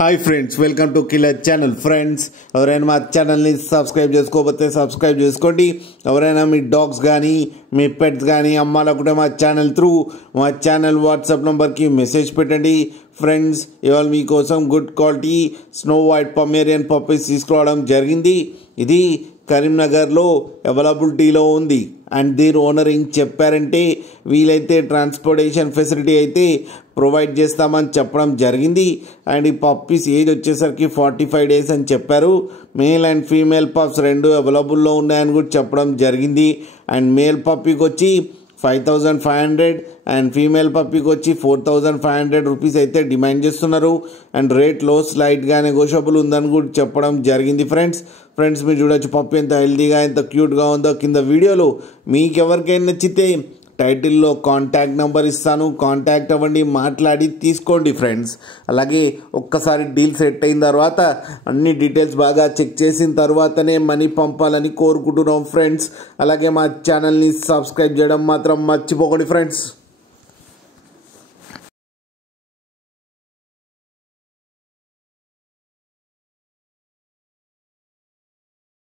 Hi friends, welcome to killer channel. Friends, ఎవరైనా మా ఛానల్ని సబ్స్క్రైబ్ చేసుకోకపోతే సబ్స్క్రైబ్ చేసుకోండి. ఎవరైనా మీ డాగ్స్ కానీ మీ పెట్స్ కానీ అమ్మాలనుకుంటే మా ఛానల్ వాట్సాప్ నెంబర్కి మెసేజ్ పెట్టండి. ఫ్రెండ్స్, ఇవాళ మీకోసం good quality snow white Pomeranian puppies తీసుకురావడం జరిగింది. ఇది కరీంనగర్లో అవైలబిలిటీలో ఉంది. అండ్ దీని ఓనర్ ఏం చెప్పారంటే వీలైతే ట్రాన్స్పోర్టేషన్ ఫెసిలిటీ అయితే ప్రొవైడ్ చేస్తామని చెప్పడం జరిగింది. అండ్ ఈ పప్పీస్ ఏజ్ వచ్చేసరికి 45 days అని చెప్పారు. మేల్ అండ్ ఫీమేల్ పప్స్ రెండు అవైలబుల్లో ఉన్నాయని కూడా చెప్పడం జరిగింది. అండ్ మేల్ పప్పీకి వచ్చి 5500 అండ్ ఫీమేల్ పప్పీకి వచ్చి 4500 రూపీస్ అయితే డిమాండ్ చేస్తున్నారు. అండ్ రేట్లో స్లైట్గా నెగోషియబుల్ ఉందని కూడా చెప్పడం జరిగింది. ఫ్రెండ్స్ మీరు చూడొచ్చు పప్పీ ఎంత హెల్తీగా ఎంత క్యూట్గా ఉందో. కింద వీడియోలో మీకు ఎవరికైనా నచ్చితే టైటిల్లో కాంటాక్ట్ నెంబర్ ఇస్తాను, కాంటాక్ట్ అవ్వండి, మాట్లాడి తీసుకోండి ఫ్రెండ్స్. అలాగే ఒక్కసారి డీల్ సెట్ అయిన తర్వాత అన్ని డీటెయిల్స్ బాగా చెక్ చేసిన తర్వాతనే మనీ పంపాలని కోరుకుంటున్నాం ఫ్రెండ్స్. అలాగే మా ఛానల్ని సబ్స్క్రైబ్ చేయడం మాత్రం మర్చిపోకండి ఫ్రెండ్స్.